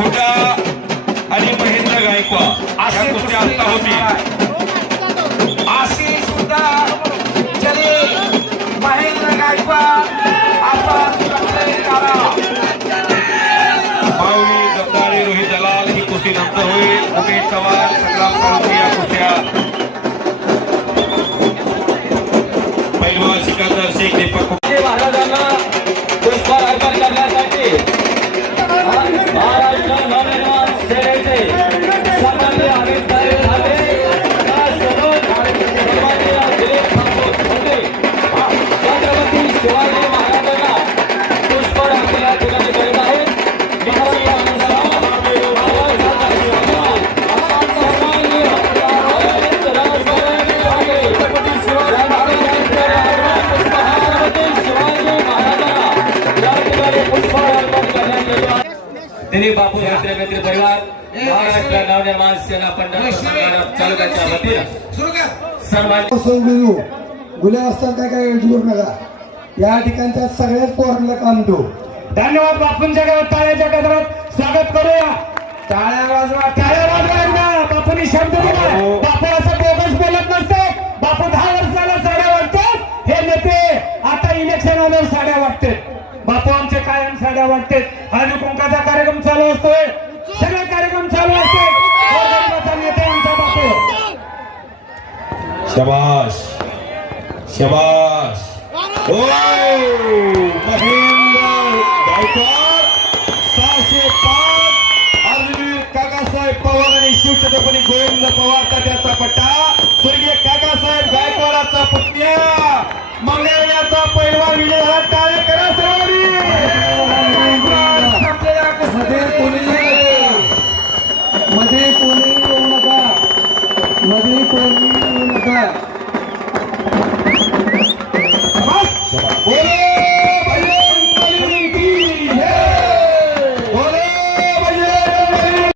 बरं आणि महेंद्र गायकवाड. या कुस्त्या आता होती? आशिष सुद्धा चले. महेंद्र गायकवाड आपण प्रत्यय माऊली जगदाळे रोहित दलाल ही कुस्ती नंतर होईल? उमेश चव्हाण संग्राम साळुंखे या कुस्त्या दिलीप बापू मित्र मित्र परिवार महाराष्ट्र नवनिर्माण सेना पंढरपूर तालुक्याच्या वतीनं. सन्मानपासून गुरु गुन्हे असताना काय काय करू. नका या ठिकाणच्या सगळ्याच पोरांना काम देऊ. धन्यवाद बापूंच्या गावात टाळ्याच्या गजरात. स्वागत करूया. टाळ्या वाजवा टाळ्या वाजवा एकदा. बापूंनी शब्द दिला. बापू. असं बोगस बोलत नसते. बापू दहा वर्षाला साड्या वाटतात. हे नेते आता इलेक्शन आल्यावर साड्या वाटतात. बापू आमचे कायम साड्या वाटतात. हळदी कुंकाचा कार्यक्रम चालू असतोय. सगळे कार्यक्रम चालू असते हो, शबाश. शबाश. ओ! सहाशे पाच. आदरणीय काकासाहेब पवार आणि शिवछत्रपती गोविंद पवार त्याचा पट्टा. स्वर्गीय काकासाहेब गायकवाडाचा पत्नी मंगळव्याचा पहिला विजय हा टाळ्या करा सर्व. Más bien